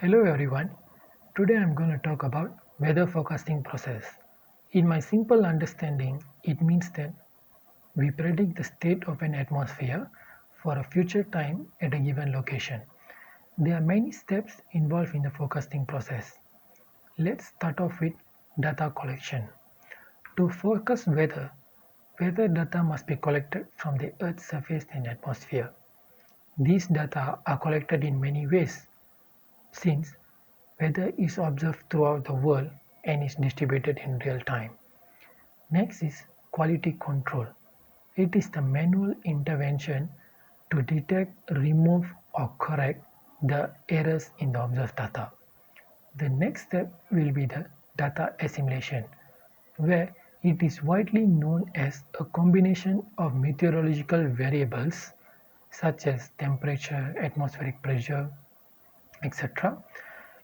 Hello everyone. Today I'm going to talk about weather forecasting process. In my simple understanding, it means that we predict the state of an atmosphere for a future time at a given location. There are many steps involved in the forecasting process. Let's start off with data collection. To forecast weather data must be collected from the Earth's surface and atmosphere. These data are collected in many ways since weather is observed throughout the world and is distributed in real time. Next is quality control. It is the manual intervention to detect, remove or correct the errors in the observed data. The next step will be the data assimilation, where it is widely known as a combination of meteorological variables such as temperature, atmospheric pressure, etc.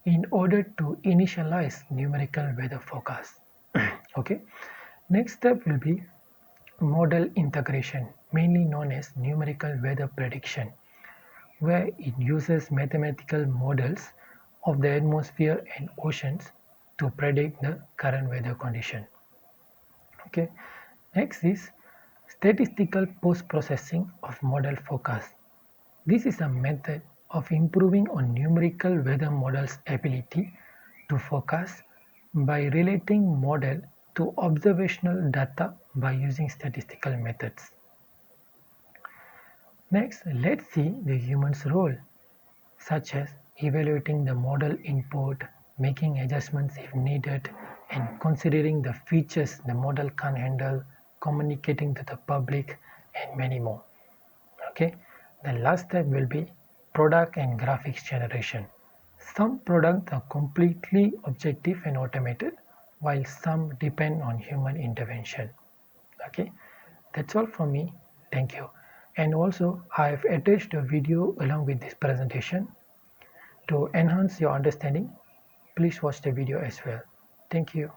in order to initialize numerical weather forecast. Okay. Next step will be model integration, mainly known as numerical weather prediction, where it uses mathematical models of the atmosphere and oceans to predict the current weather condition. Okay. Next is statistical post-processing of model forecast. This is a method of improving on numerical weather models' ability to forecast by relating model to observational data by using statistical methods. Next, let's see the human's role, such as evaluating the model input, making adjustments if needed, and considering the features the model can handle, communicating to the public, and many more. Okay, the last step will be product and graphics generation. Some products are completely objective and automated, while some depend on human intervention. Okay, that's all from me. Thank you. And also, I have attached a video along with this presentation to enhance your understanding. Please watch the video as well. Thank you.